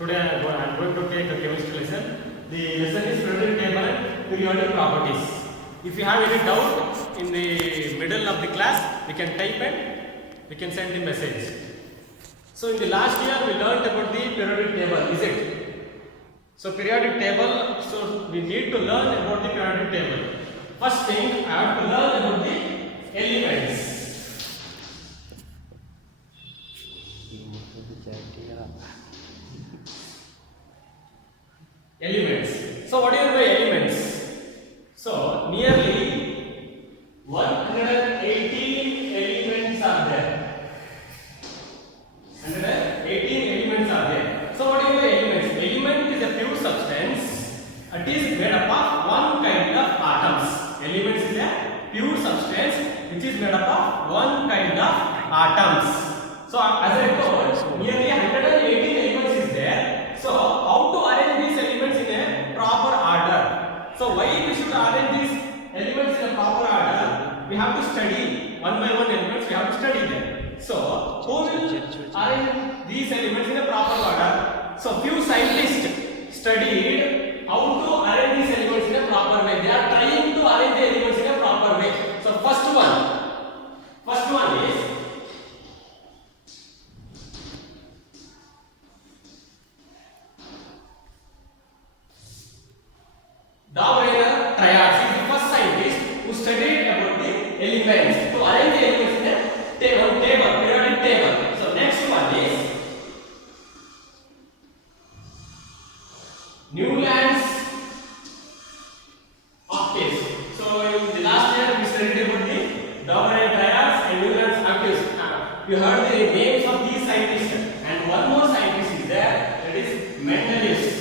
Today I am going to take a chemistry lesson. The lesson is periodic table and periodic properties. If you have any doubt in the middle of the class, we can type and we can send the message. So in the last year we learned about the periodic table, is it? So periodic table, so we need to learn about the periodic table. First thing, I have to learn about the elements. Elements. So what are the elements? So nearly 118 elements are there. 118 elements are there. So what are the elements? Element is a pure substance. It is made up of one kind of atoms. Elements is a pure substance which is made up of one kind of atoms. So as I told, nearly 118 elements is there. So how to arrange these elements in a proper order? So why we should arrange these elements in a proper order? We have to study one by one elements. We have to study them. So who will arrange these elements in a proper order? So few scientists studied how to arrange these elements in a proper way. They are trying to arrange the elements in a proper way. So first one is Daubeney triads. He is the first scientist who studied about the elements, to arrange the elements in a table, periodic table. So next one is Newland's octaves. So in the last year we studied about the Daubeney triads and Newland's octaves. You heard the names of these scientists, and one more scientist is there, that is Mendeleev's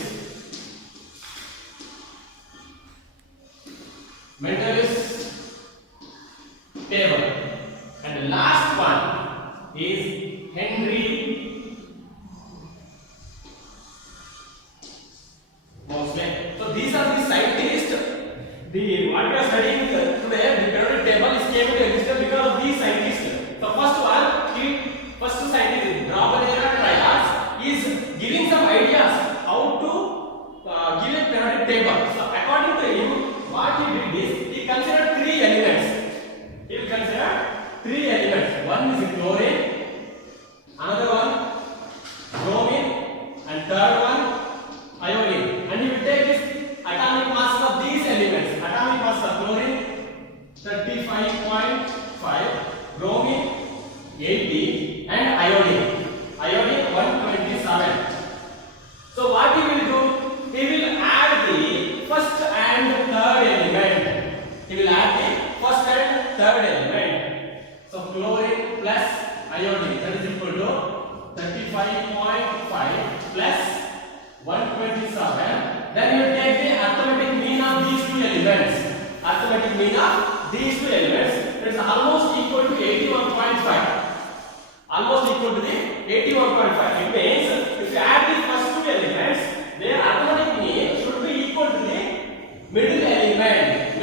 table. And the last one is Henry Moseley. So these are the scientists. What we are studying today, the periodic table is came into existence because of these scientists. So first scientist, Daubeney triads, is giving some ideas how to give a periodic table. So according to him, what he did is he considered three elements. He will consider three elements. One is chlorine, another one bromine, and third one iodine. And he will take this atomic mass of these elements. Atomic mass of chlorine 35.5, bromine 80, and iodine 127. So what he will do? He will add the first and third element. He will add the first and third element. So chlorine plus iodine, that is equal to 35.5 plus 127. Then you take the arithmetic mean of these two elements. Arithmetic mean of these two elements, that is almost equal to 81.5. Almost equal to the 81.5. It means if you add the first two elements, their arithmetic mean should be equal to the middle element. If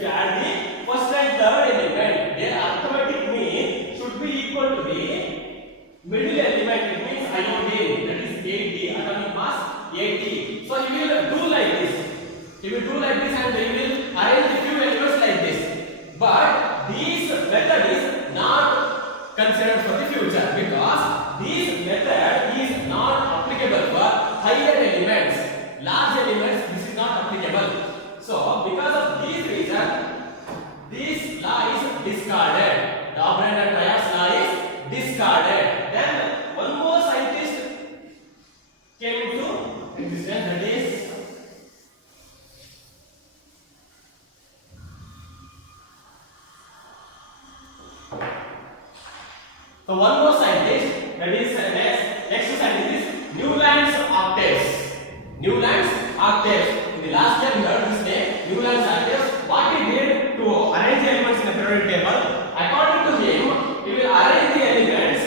you add the first and third element, their arithmetic mean should be equal to the middle element. It means iodine, that is 80, atomic mass 80. So you will do like this. You will do like this and you will arrange the few elements like this. But this method is not considered for the future because this method is not applicable for higher elements. Large elements, this is not applicable. So because of this reason, this law is discarded. Daubeney triads law is discarded. Then one more scientist came into existence, that is so one more scientist, that is next scientist is Newland's octaves. Newland's octaves. In the last year we heard this name, Newland's octaves. What he did to arrange the elements in a periodic table, according to him, he will arrange the elements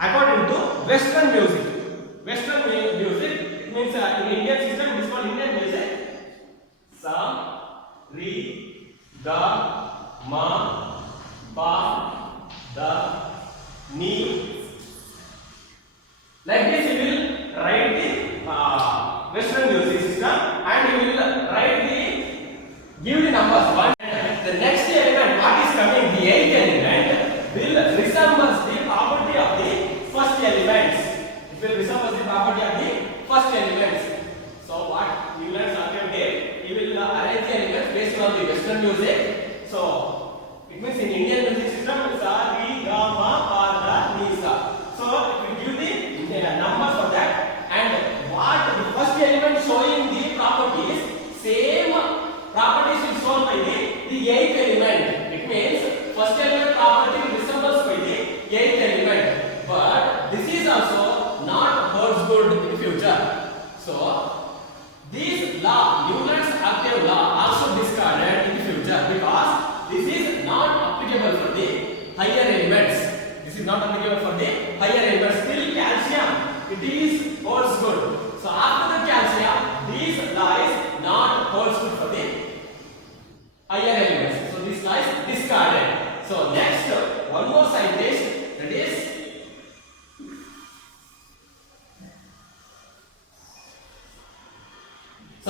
according to Western music. Western music, it means in Indian system it is called Indian music. Sa, Re, Ga, Ma, Pa, Da, Ni. Like this system, and you will write the give the numbers one. The next element, what is coming, the eighth element will resembles the property of the first elements. It will resembles the property of the first elements. So what you learn something here, you will arrange the elements based on the Western music. So it means in Indian music system, sa, re, ga, ma, pa, da, ni, sa. So it will give the numbers for that, and what the first element showing the properties, same properties will shown by the eighth element. It means first element property resembles by the eighth element, but this is also not holds good in future. So this law, Newton's octave law, also discarded in future because this is not applicable for the higher elements. This is not applicable for the higher elements. Still calcium, it is holds good. So after the calcium, this law is not holds good for the higher elements. So this law is discarded. So next, one more scientist, that is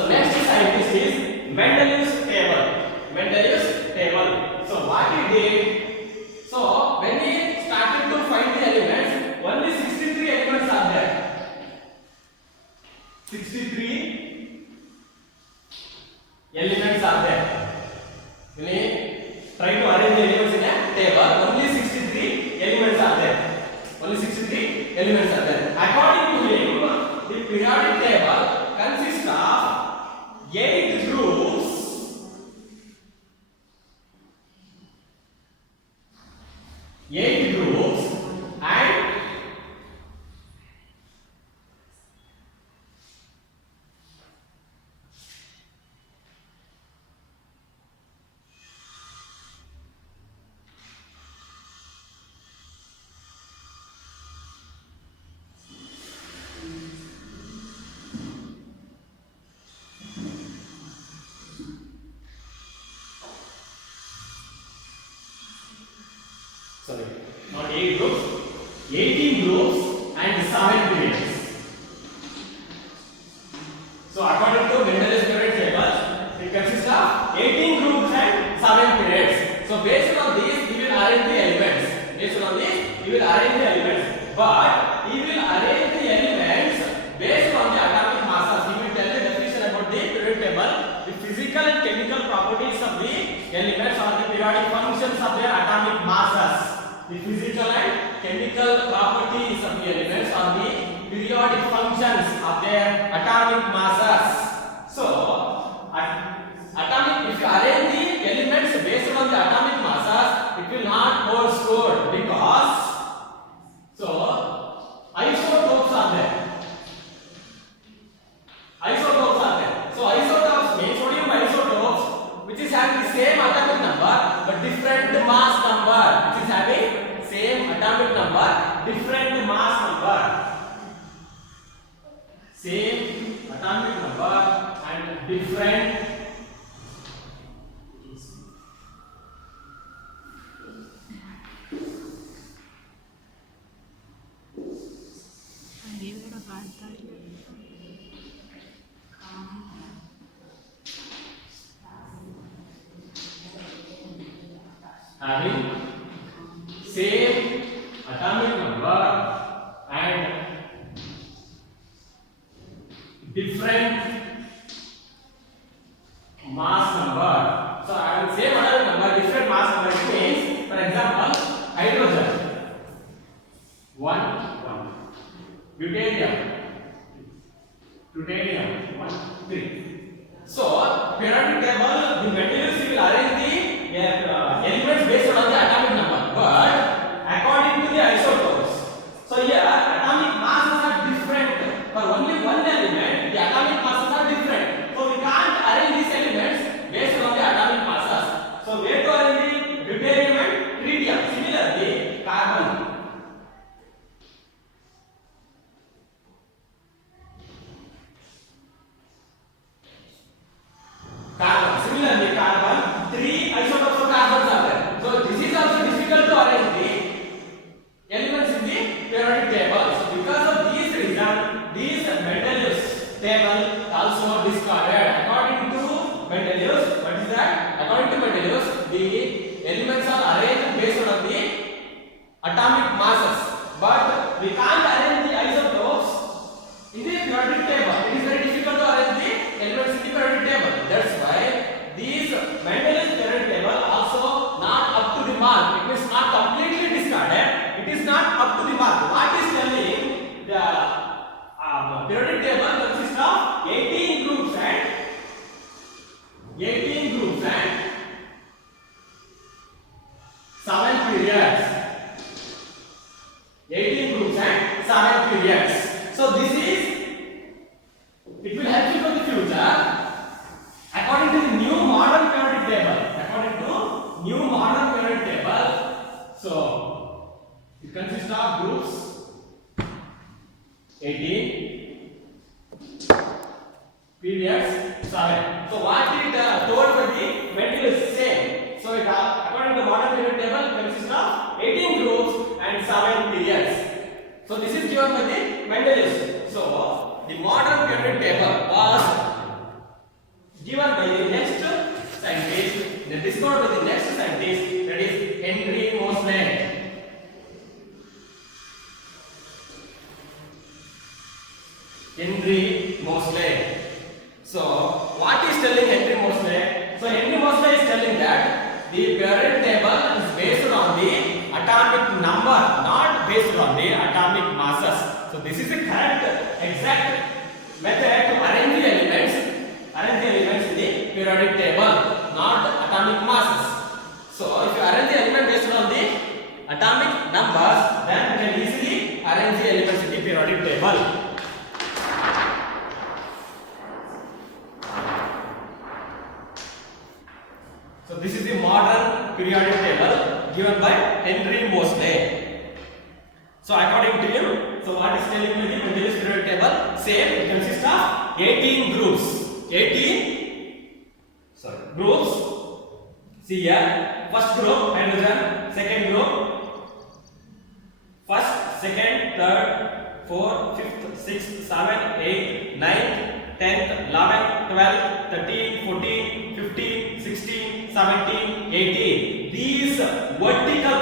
next scientist is Mendeleev's table. Mendeleev's table. So what he did? So when he started to find the elements, only 63 elements are there. 63 elements are there. When he tried to arrange the elements in a table, only 63 elements are there. Only 63 elements are there. According to him, the periodic table consists of 8 groups, 8 groups, and sorry, not 8 groups, 18 groups and 7 periods. So according to Mendeleev's periodic table, it consists of 18 groups and 7 periods. So based on this, he will arrange the elements. Based on this, he will arrange the elements. But he will arrange the elements based on the atomic masses. He will tell the definition about the periodic table, the physical and chemical properties of the elements or the periodic functions of their atomic masses. The physical and chemical properties of the elements or the periodic functions of their atomic masses. So, atomic, if you arrange the elements based on the atomic masses, it will not hold good because isotopes are there. Isotopes are there. So isotopes means sodium isotopes which is having the same atomic number but different mass number. Which is having same atomic number, different mass number. Same atomic number and different having same atomic number and different mass number. So having same atomic number, different mass number, it means, for example, hydrogen 1 1, plutonium 1 3. So periodic table, the Mendeleev will arrange the elements based on the atomic number, but according to the isotopes. So here atomic masses are different. For only one element, the atomic masses are different. So we can't arrange these elements based on the atomic masses. So where to arrange the deuterium and tritium? Similarly, carbon. Similarly, carbon, 3 isotopes of carbons are there. So this is also difficult to arrange the elements in the periodic table. So because of this reason, these Mendeleev's table also discarded. According to Mendeleev, what is that? According to Mendeleev, the elements are arranged based on the atomic masses, but we can't arrange the isotopes in the periodic table. It is very difficult to arrange the elements in the periodic table. That's why these Mendeleev's periodic table also not up to the mark. It means not completely discarded. It is not up to the mark. What is telling the periodic table consists of 18 groups and 7 periods. 18 groups and 7 periods. So this is, it will help you for the future. According to the new modern periodic table, so it consists of groups 18, periods 7. So what it told for the Mendeleev is same. So it according to the modern periodic table consists of 18 groups and 7 periods. So this is given by the Mendeleev. So the modern periodic table was given by the next scientist, discovered by the next scientist, that is Henry Moseley. Henry Moseley. So what is telling Henry Moseley? So Henry Moseley is telling that the periodic table is based on the atomic number, not based on the atomic masses. So this is the correct, exact method to arrange the elements in the periodic table, not atomic masses. So if you arrange the element based on the atomic numbers, then we can easily arrange the elements in the periodic table. So this is the modern periodic table given by Henry Moseley. So according to him, so what is telling me the Mendeleev's periodic table? Same, it consists of 18 groups. 18 groups. See here, first group hydrogen, second group first, second, third, fourth, fifth, sixth, seventh, eighth, ninth, 10th, 11th, 12th, 13th, 14th, 15th, 16th, 17th, 18th. These vertical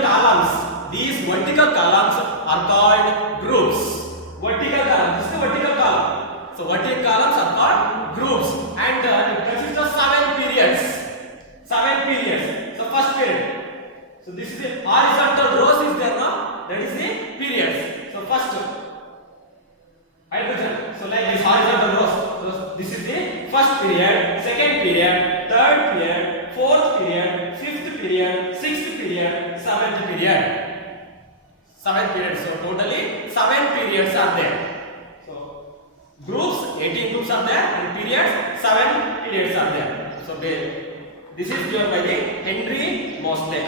columns are called groups. Vertical column, this is the vertical column. So vertical columns are called groups, and it consists of 7 periods. 7 periods. So first period. So this is the horizontal rows is there now. That is the periods. So first hydrogen. So like this horizontal rows. So this is the first period, second period, third period, fourth period, fifth period, sixth period, seventh period. 7 periods. So totally 7 periods are there. So groups, 18 groups are there, and periods, 7 periods are there. So this is given by the Henry Moseley.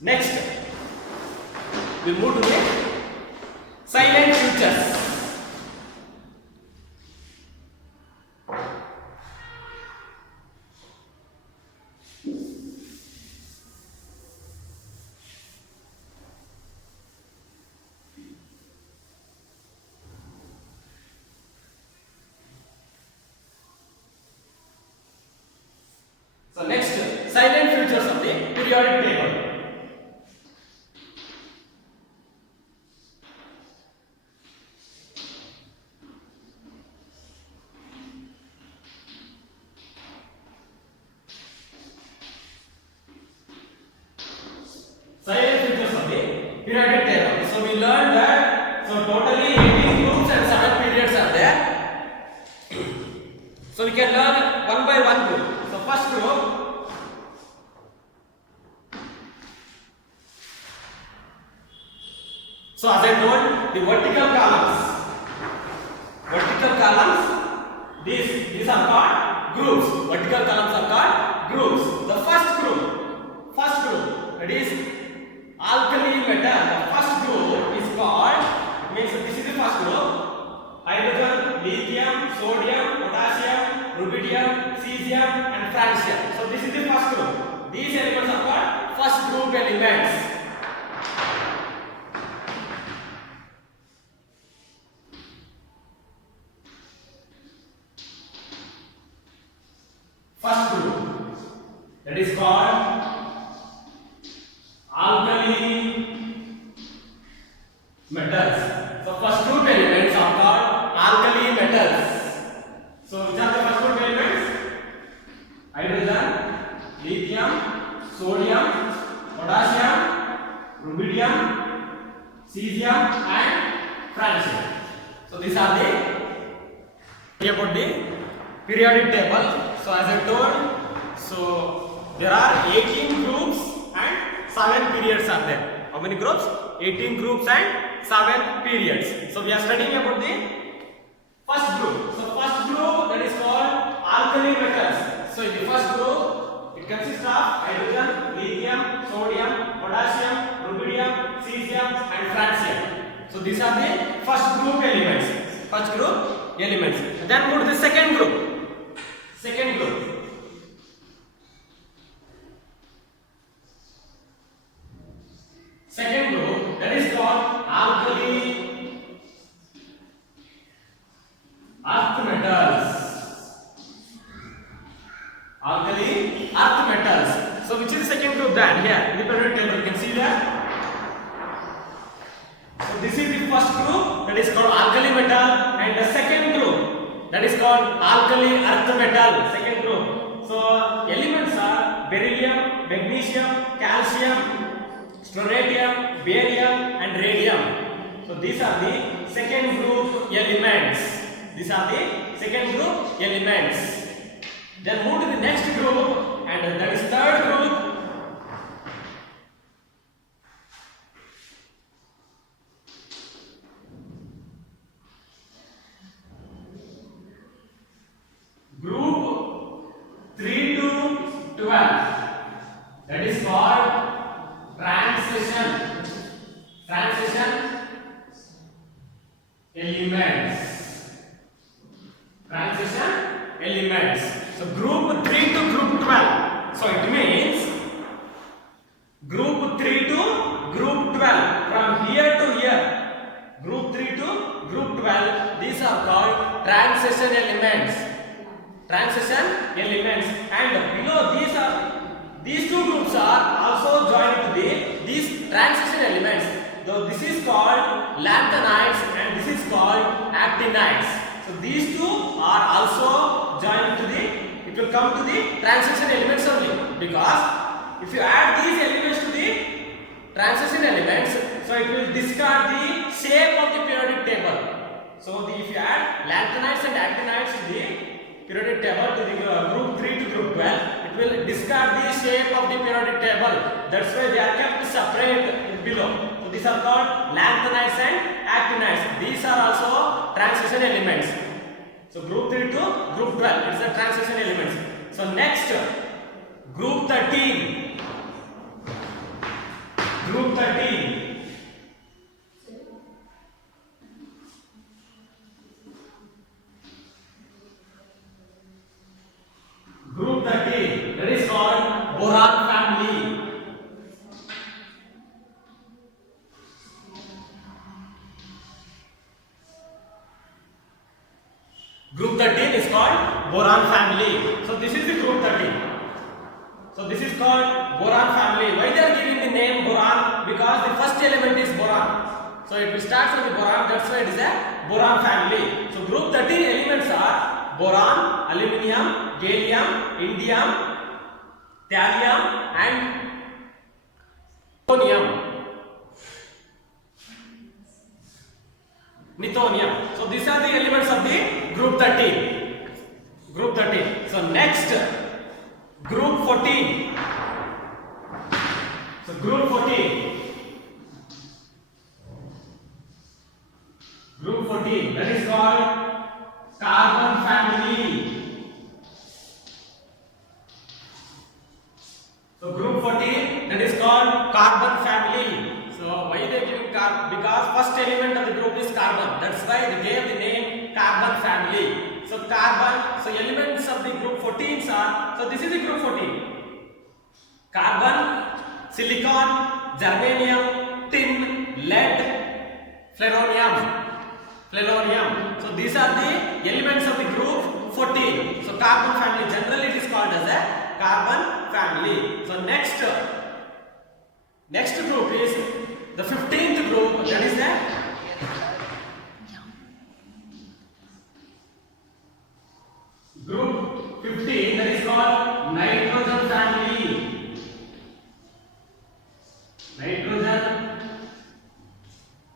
Next, we move to the silent futures. So next, silent futures of the periodic table. Silent futures of the periodic table. So we learned that totally 18 groups and 7 periods are there. So we can learn one by one group. So first group. So as I told, the vertical columns, these are called groups. Vertical columns are called groups. The first group, that is alkali metal. The first group is called, it means this is the first group: hydrogen, lithium, sodium, potassium, rubidium, cesium, and francium. So this is the first group. These elements are called that is called alkali metals. So first group elements are called alkali metals. So which are the first group elements? Hydrogen, lithium, sodium, potassium, rubidium, cesium and francium. So these are the about the periodic table. So as I told, so there are 18 groups and 7 periods are there. How many groups? 18 groups and 7 periods. So we are studying about the first group. So first group, that is called alkali metals. So in the first group, it consists of hydrogen, lithium, sodium, potassium, rubidium, cesium and francium. So these are the first group elements. First group elements. Then move to the second group. Second group. Second group, that is called alkali earth metals. Alkali earth metals. So which is the second group then? Here in the periodic table you can see that. So this is the first group, that is called alkali metal, and the second group, that is called alkali earth metal. Second group. So elements are beryllium, magnesium, calcium, strontium, barium and radium. So these are the second group elements. These are the second group elements. Then move to the next group, and that is third group. Group 3 to 12. That is called transition elements. Transition elements. So group 3 to group 12. So it means group 3 to group 12. From here to here, group 3 to group 12. These are called transition elements. Transition elements. And below these two groups are also joined to these transition elements. Though this is called lanthanides and this is called actinides. So these two are also joined to it will come to the transition elements only, because if you add these elements to the transition elements, so it will discard the shape of the periodic table. So if you add lanthanides and actinides to the periodic table, to the group 3 to group 12, it will discard the shape of the periodic table. That's why they are kept separate below. So these are called lanthanides and actinides. These are also transition elements. So group 3 to group 12, it's the transition elements. So next, group 13. Group 13. Group 13, that is called boron family. Group 13 is called boron family. So this is the group 13. So this is called boron family. Why they are giving the name boron? Because the first element is boron. So it will start from the boron. That's why it is a boron family. So group 13 elements are boron, aluminium, gallium, indium, thallium and nithonium. So these are the elements of the group 13. Group 13. So next, group 14. So group 14. Group 14, that is called carbon family. So group 14, that is called carbon family. So why they giving carbon? Because first element of the group is carbon. That's why they gave the name carbon family. So carbon, so elements of the group 14 are, so this is the group 14. Carbon, silicon, germanium, tin, lead, fluoronium. So these are the elements of the group 14. So carbon family, generally it is called as a carbon family. So next group is the 15th group, that is the group 15, that is called nitrogen family. Nitrogen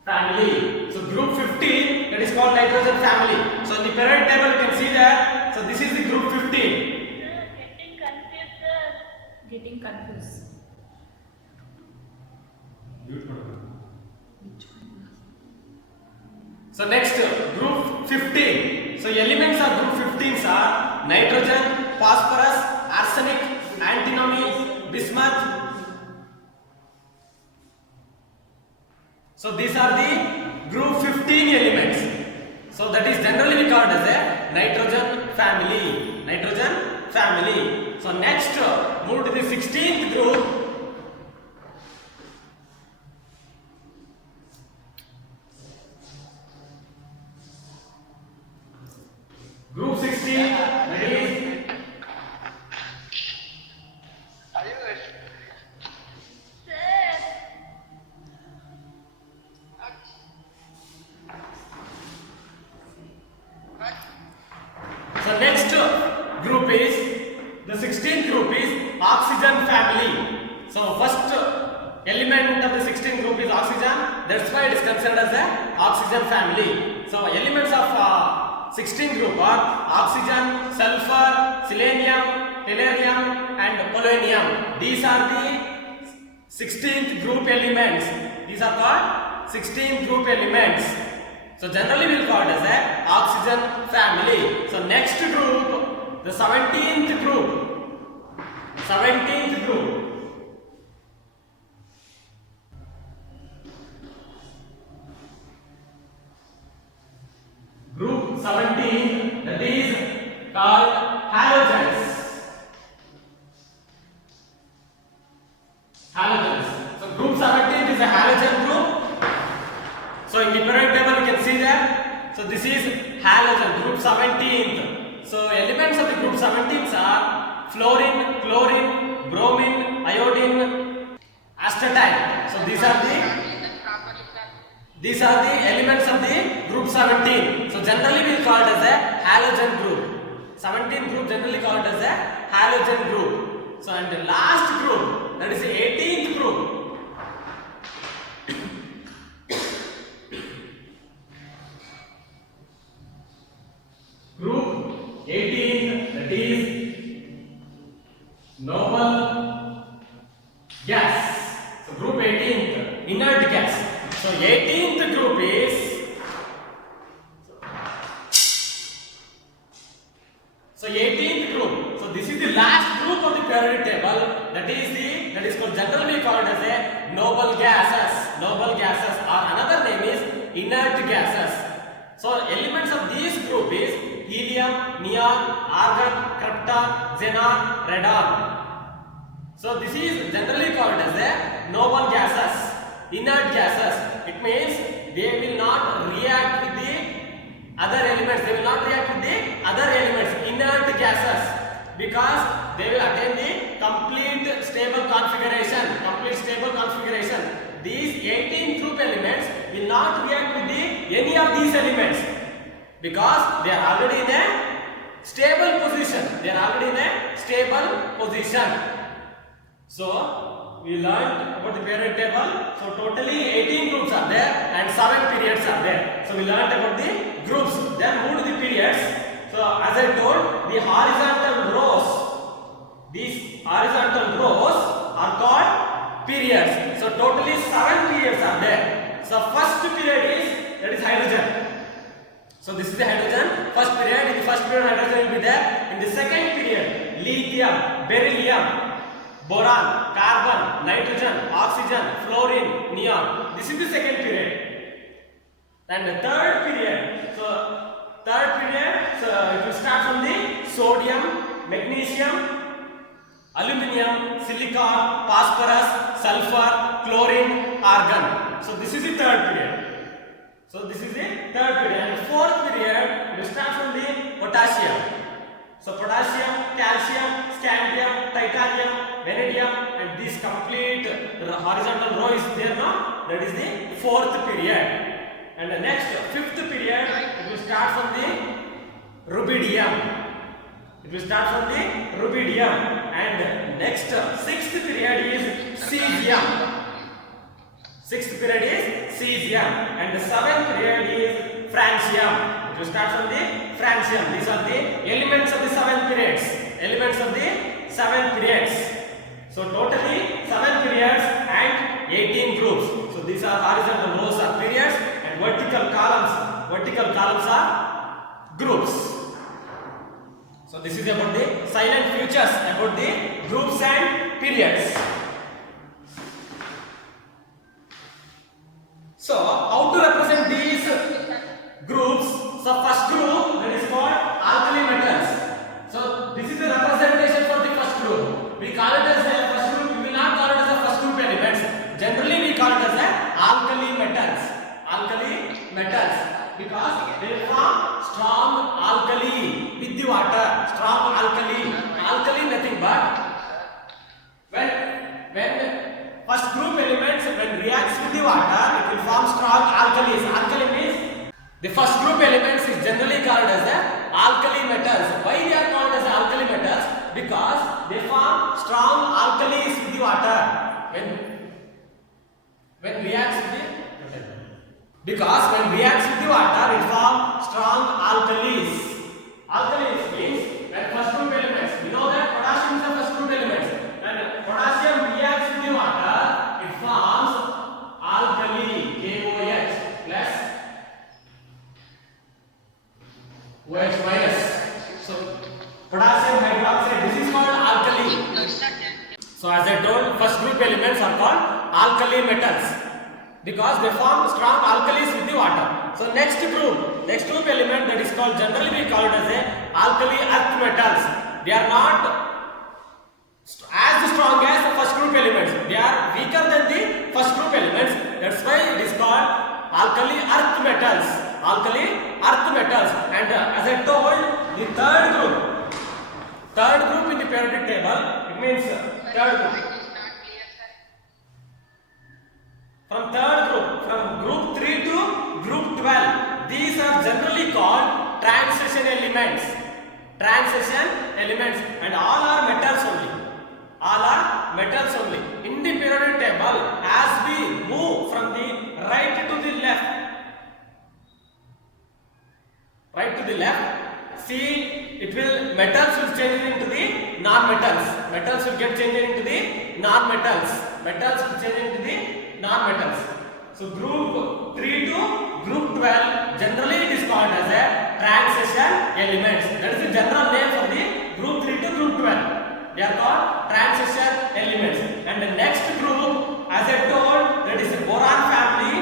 family. So group 15, that is called nitrogen family. So in the periodic table you can see that. So this is the group 15. Getting confused, sir. Getting confused. So next group 15. So elements of group 15s are nitrogen, phosphorus, arsenic, antimony, bismuth. So these are the group 15 elements. So that is generally called as a nitrogen family. Nitrogen family. So next move to the 16th group. Group 16, that is so next group is the 16th group is oxygen family. So first element of the 16th group is oxygen. That's why it is considered as a oxygen family. So elements of 16th group are oxygen, sulfur, selenium, tellurium, and polonium. These are the 16th group elements. These are called 16th group elements. So generally we will call it as a oxygen family. So next group, the 17th group. 17th group. Group 17, that is called halogens. Halogens. So group 17 is a halogen group. So in the periodic table you can see that. So this is halogen, group 17th. So elements of the group 17s are fluorine, chlorine, bromine, iodine, astatine. So these are the elements of the group 17. So generally we call it as a halogen group. 17th group generally called as a halogen group. So and the last group, that is the 18th group. Group 18, that is noble gas. So group 18th, inert gas. So 18th group is so 18th group. So this is the last group of the periodic table. That is called generally called as a noble gases. Noble gases, or another name is inert gases. So elements of this group is helium, neon, argon, krypton, xenon, radon. So this is generally called as a noble gases, inert gases. It means they will not react with the other elements. They will not react with the other elements, inert gases, because they will attain the complete stable configuration. Complete stable configuration. These 18 group elements will not react with any of these elements, because they are already in a stable position. They are already in a stable position. So we learned about the periodic table. So totally 18 groups are there and 7 periods are there. So we learned about the groups. Then move to the periods. So as I told, the horizontal rows, these horizontal rows are called periods. So totally 7 periods are there. So first period is, that is hydrogen. So this is the hydrogen first period. In the first period hydrogen will be there. In the second period, lithium, beryllium, boron, carbon, nitrogen, oxygen, fluorine, neon. This is the second period. And the third period. So it will start from the sodium, magnesium, aluminum, silicon, phosphorus, sulfur, chlorine, argon. So this is the third period. And the fourth period will start from the potassium. So potassium, calcium, scandium, titanium, vanadium, and this complete horizontal row is there now. That is the fourth period. And the next fifth period, it will start from the rubidium. It will start from the rubidium. And next sixth period is cesium. Sixth period is cesium. And the seventh period is francium. It will start from the francium. These are the elements of the seven periods. Elements of the seven periods. So totally 7 periods and 18 groups. So these are horizontal rows are periods and vertical columns are groups. So this is about the silent features about the groups and periods. So how to represent these groups? So first group, that is called alkali metals. So this is the representation for the first group. We call it as a first group. We will not call it as a first group elements. Generally we call it as a alkali metals. Alkali metals because they form strong alkali with the water. Strong alkali. Alkali nothing but when first group elements when reacts with the water, it will form strong alkalis. Alkali means the first group elements is generally called as the alkali metals. Why they are called as alkali metals? Because they form strong alkalis with the water. When reacts with the water, it forms strong alkalis. Alkalis means when first group elements. We know that potassium is the first group elements. When potassium reacts with the water, it forms alkali KOH plus OH minus. So potassium hydroxide, this is called alkali. So as I told, first group elements are called alkali metals because they form strong alkalis with the water. So next group element that is called, generally we call it as a alkali earth metals. They are not as strong as the first group elements. They are weaker than the first group elements. That's why it is called alkali earth metals. Alkali earth metals. And as I told, the third group in the periodic table, it means third group. From group 3 to group 12, these are generally called transition elements. And all are metals only. In the periodic table, as we move from the right to the left, see, metals will change into the non-metals. Metals will get changed into the non-metals. So group 3 to group 12, generally it is called as a transition elements. That is the general name for the group 3 to group 12. They are called transition elements. And the next group, as I told, that is a boron family.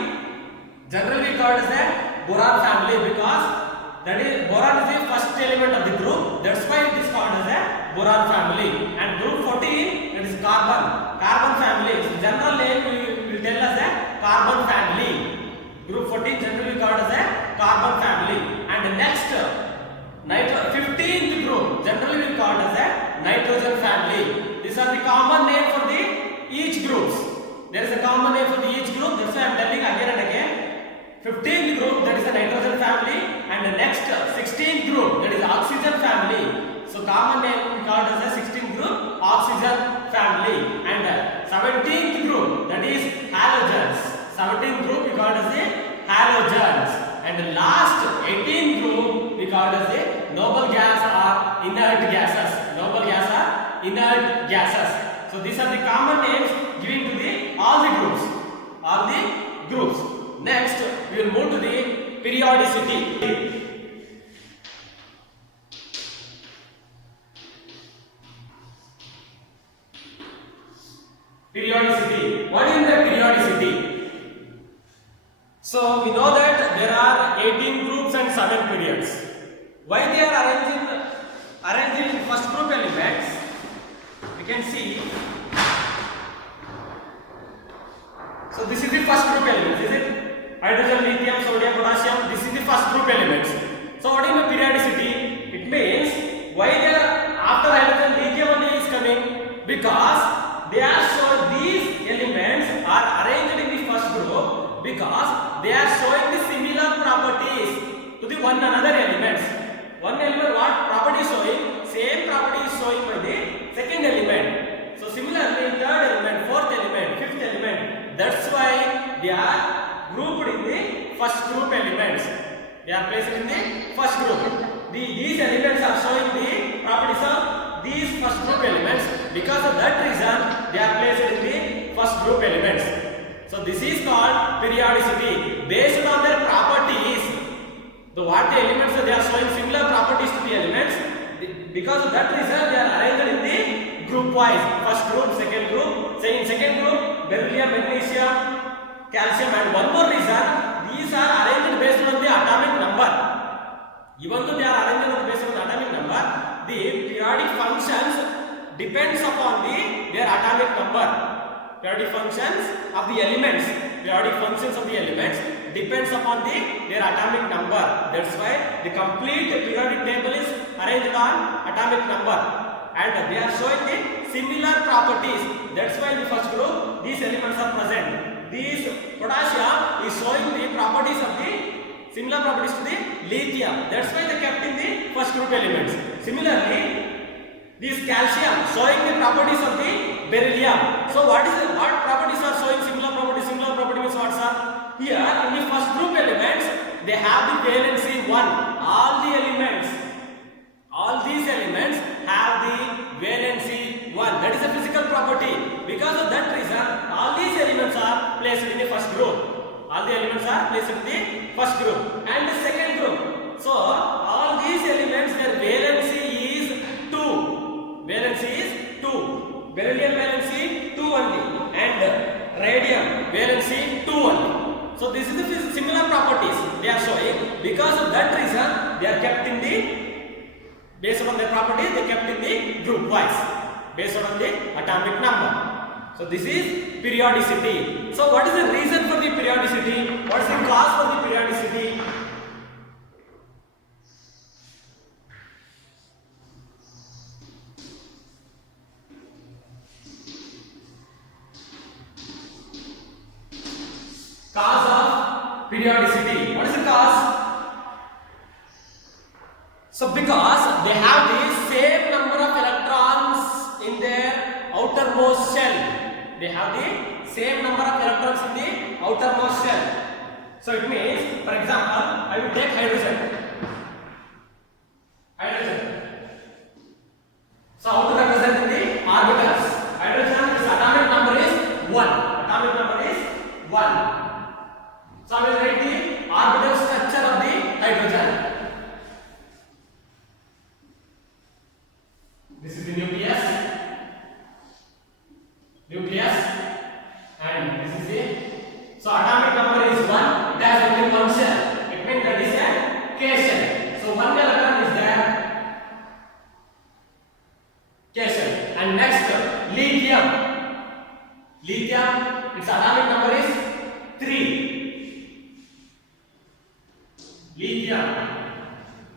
Generally called as a boron family because that is boron is the first element of the group. That's why it is called as a boron family. And group 14, that is carbon family. So general name will tell us a carbon family. Group 14 generally called as a carbon family. And the next 15th group generally we called as a nitrogen family. These are the common name for the each groups. There is a common name for the each group. That's why I am telling again and again. 15th group, that is the nitrogen family, and the next 16th group, that is oxygen family. So common name we called as the 16th group, oxygen family. And 17th group, that is halogens. 17th group we called as the halogens. And the last 18th group we called as the noble gas or inert gases. So these are the common names given to all the groups. Next, we will move to the periodicity. What is the periodicity? So we know that there are 18 groups and 7 periods. Why they are arranged in first group elements? We can see. So this is the first group elements, is it? Hydrogen, lithium, sodium, potassium. This is the first group elements. So what is the periodicity? It means why they are Because they are showing these elements are arranged in the first group because they are showing the similar properties to the one another elements. One element what property is showing? Same property is showing by the second element. So similarly, third element, fourth element, fifth element. That's why they are grouped in the first group elements. They are placed in the first group. These elements are showing the properties of these first group elements. Because of that reason, they are placed in the first group elements. So this is called periodicity. Based on their properties, what the elements they are showing similar properties to the elements. Because of that reason, they are arranged in the group wise. First group, second group. Say in second group, beryllium, magnesium, calcium, and one more reason, these are arranged based on the atomic number. Even though they are arranged on the basis of the atomic number, the periodic functions depends upon their atomic number. Periodic functions of the elements, depends upon their atomic number. That's why the complete periodic table is arranged on atomic number, and they are showing the similar properties. That's why in the first group these elements are present. This potassium is showing the properties of the similar properties to the lithium. That's why they kept in the first group elements. Similarly, this calcium showing the properties of the beryllium. So what properties are showing similar properties? Similar property means what, sir? Here in the first group elements, they have the valency 1. All these elements have the valency 1. That is a physical property. Because of that reason, all these elements are placed in the first group. All the elements are placed in the first group and the second group. So all these elements, their valency is 2. Valency is 2. Beryllium valency 2 only, and radium valency 2 only. So this is the similar properties they are showing. Because of that reason, they are kept in the based on their properties, they kept in the group wise based on the atomic number. So this is periodicity. So what is the reason for the periodicity? What is the cause for the periodicity? Cause of periodicity. What is the cause? So because they have the same number of electrons in their outermost shell. They have the same number of electrons in the outermost shell. So it means, for example, I will take hydrogen. So how to represent the orbitals? Hydrogen, its atomic number is 1. Atomic number is 1. So I will write the orbital structure of the hydrogen. This is the nucleus, and this is the. So atomic number is 1. It has only one shell. It means that is a K shell. So one electron is there. K shell. And next, lithium. Its atomic number is 3. Lithium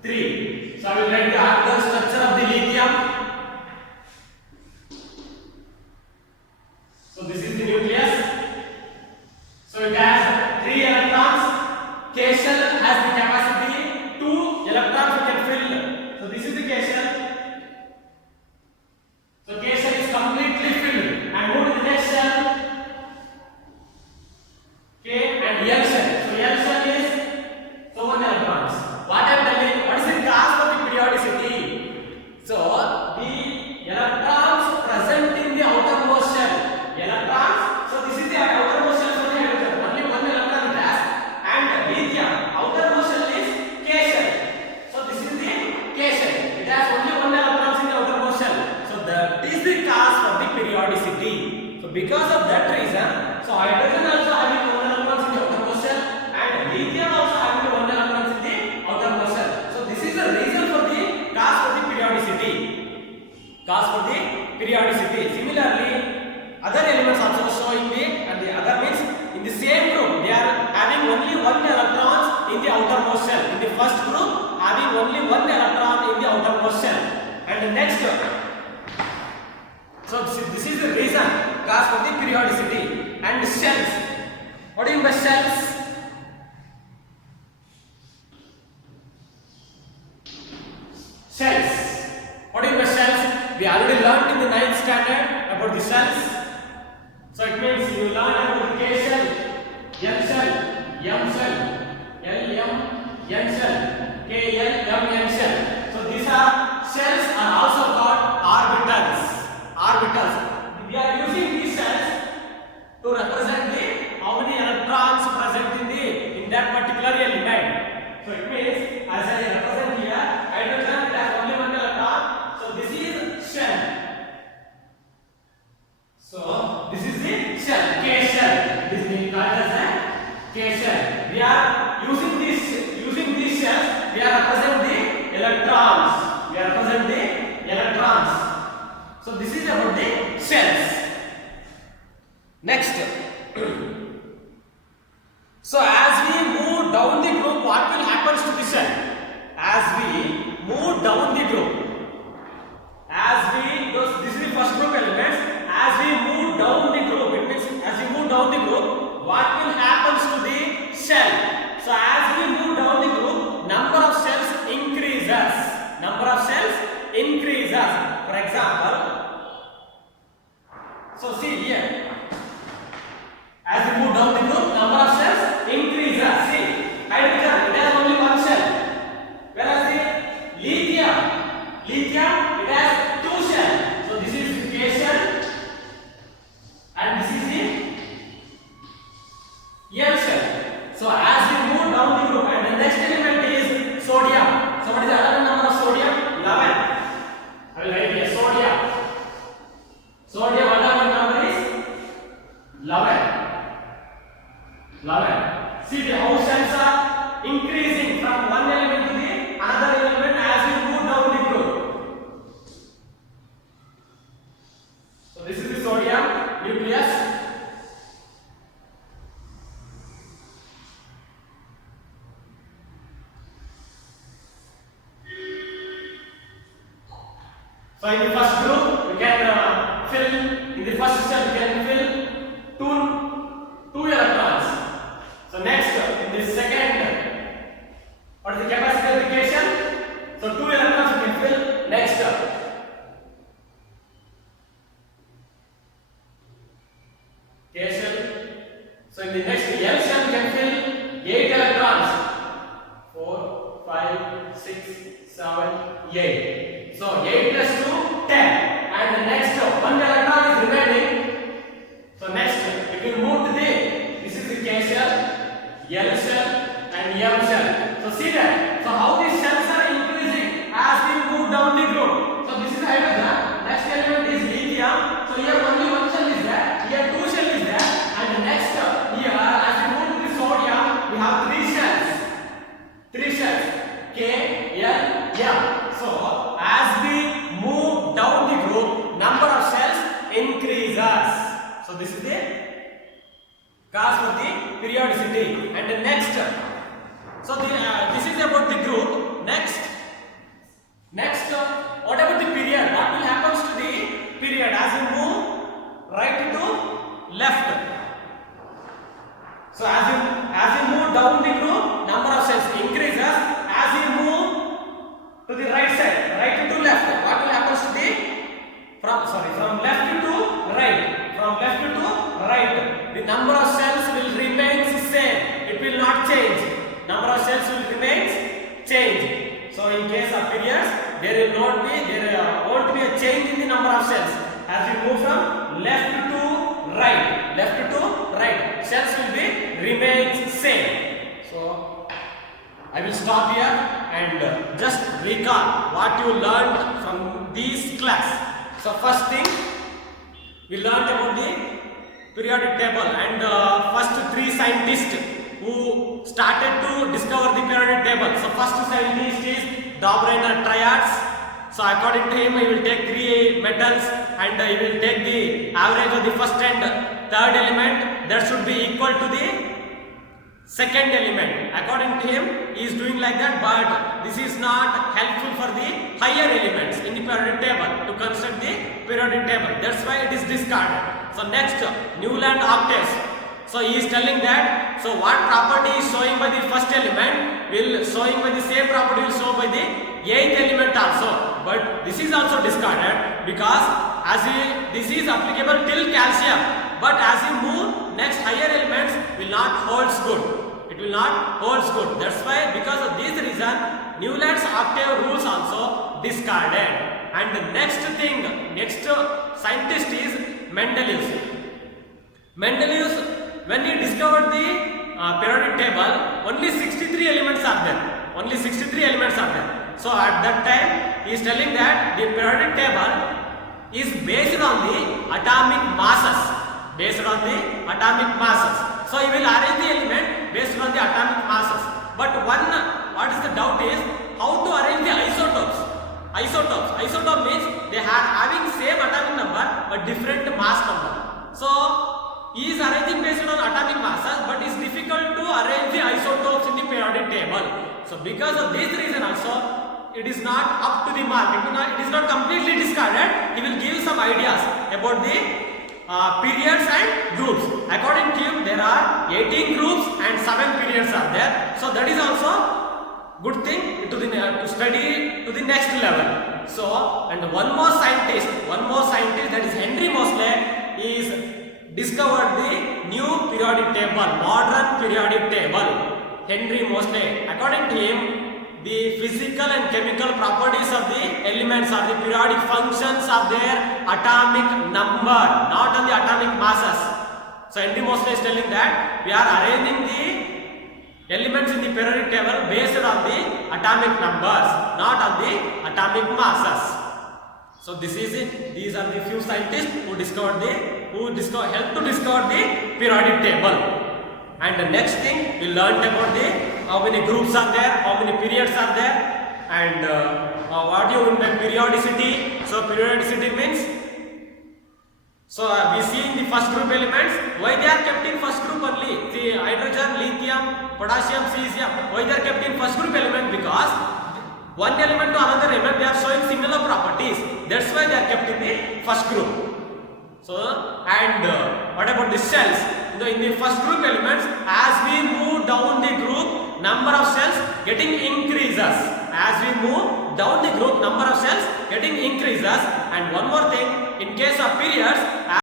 3. So I will write the orbital structure of the lithium. So this is the nucleus. So it has 3 electrons. K shell has the capacity 2 electrons we can fill. So this is the K shell. So K shell is completely filled. And move to the next shell. K and L shell. So L shell is 1 electrons. What I am telling, what is the cause for the periodicity? So the electrons present in the outermost shell. So this is the outermost shell of the hydrogen. Only 1 electron it has, and lithium outermost shell is K shell. So this is the K shell. It has only 1 electron in the outermost shell. So that is the cause for the periodicity. So because of that reason, so hydrogen also having 1 electron in the outermost shell, and lithium also having 1 electron in the outermost shell. So this is the reason for the cause for the periodicity. Similarly, other elements also showing and the other means in the same group they are having only 1 electron in the outermost shell. In the first group having only 1 electron in the outermost shell, and the next So this is the reason cause for the periodicity. And shells. What do you mean by shells? Shells. What do you mean by shells? We already learned in the 9th standard about the shells. So it means you learn about the K shell, L shell, M shell, L M N shell, K L M N shell. So these are shells are also called orbitals. Orbitals. We are using these shells to represent the how many electrons present in that particular element. So it means as I represent here, hydrogen it has only one electron. So this is shell. So this is the shell, K shell. This is called as a K shell. We are using these shells. We are represent the electrons. We are represent the electrons. So this is about the shells. Next. So as we move down the group, what will happen to the shell? As we move down the group, this is the first group elements. As we move down the group, it means as we move down the group, what will happen to the shell? So as we move down the group, number of shells increases. Number of shells increases. For example, so see here. As we move down the group, number of shells increases. See, hydrogen, it has only one shell. Whereas the lithium, it has two shells. So this is the K shell and this is the M shell. So as we move down the group, and the next element is sodium. So what is the other number of sodium? 11. I will write here sodium. Sodium other number is 11. 11. See the how shells are increasing from one element to the another element as we move down the group. So this is the sodium nucleus. So in the first group we can fill, in the first shell we can fill two electrons. So next, in the second, what is the capacity of the K shell? So 2 electrons you can fill. Next, K shell. So in the next L shell you can fill 8 electrons. 4, 5, 6, 7, 8. So 8 plus 2, 10. And the next 1 electron is remaining. So next, we will move to this is the K shell, L shell and M shell. So see that. So how these shells are increasing as we move down the group. So this is hydrogen. Next element is lithium. So here only one shell is there. Here 2 shell is there. And the next here as we move to the sodium, we have 3 shells. 3 shells. K, L, M. So as we move down the group, number of shells increases. So this is the cause for the periodicity. And the next, so this is about the group. Next, what about the period? What will happen to the period as we move right to left? So as we move down the group, number of shells increases. As we move to the right side, right to left, what will happen to the from left to right? From left to right, the number of cells will remain same. It will not change. Number of cells will remain change. So in case of periods, there won't be a change in the number of cells. As we move from left to right, cells will be remains same. So I will stop here and just recall what you learned from this class. So first thing, we learned about the periodic table, and first 3 scientists who started to discover the periodic table. So first scientist is Dobereiner triads. So according to him, he will take 3 metals and he will take the average of the first and third element that should be equal to the second element. According to him, he is doing like that, but this is not helpful for the higher elements in the periodic table to construct the periodic table. That's why it is discarded. So next, Newland octaves. So he is telling that, so what property is showing by the first element will showing by the same property will show by the eighth element also. But this is also discarded because this is applicable till calcium. But as you move, next higher elements will not holds good. It will not holds good. That's why because of this reason, Newland's octave rules also discarded. And the next scientist is Mendeleev. Mendeleev, when he discovered the periodic table, only 63 elements are there. Only 63 elements are there. So at that time, he is telling that the periodic table is based on the atomic masses. Based on the atomic masses. So he will arrange the element based on the atomic masses. But what is the doubt is how to arrange the isotopes. Isotope means they are having same atomic number but different mass number. So he is arranging based on atomic masses, but it is difficult to arrange the isotopes in the periodic table. So because of this reason also, it is not up to the mark. It is not completely discarded. He will give some ideas about the periods and groups. According to him, there are 18 groups and 7 periods are there. So that is also good thing to study to the next level. So, and one more scientist that is Henry Moseley is discovered the new periodic table, modern periodic table. Henry Moseley. According to him, the physical and chemical properties of the elements or the periodic functions of their atomic number, not on the atomic masses. So Henry Moseley is telling that we are arranging the elements in the periodic table based on the atomic numbers, not on the atomic masses. So these are the few scientists who helped to discover the periodic table. And the next thing we learned about the how many groups are there, how many periods are there, and what do you mean by periodicity. So periodicity means, so we see in the first group elements, why they are kept in first group only. See, hydrogen, lithium, potassium, cesium, why they are kept in first group element? Because one element to another element they are showing similar properties. That's why they are kept in the first group. So, and what about the cells? In the first group elements, as we move down the group, number of cells getting increases. As we move down the group, number of cells getting increases. And one more thing, in case of periods,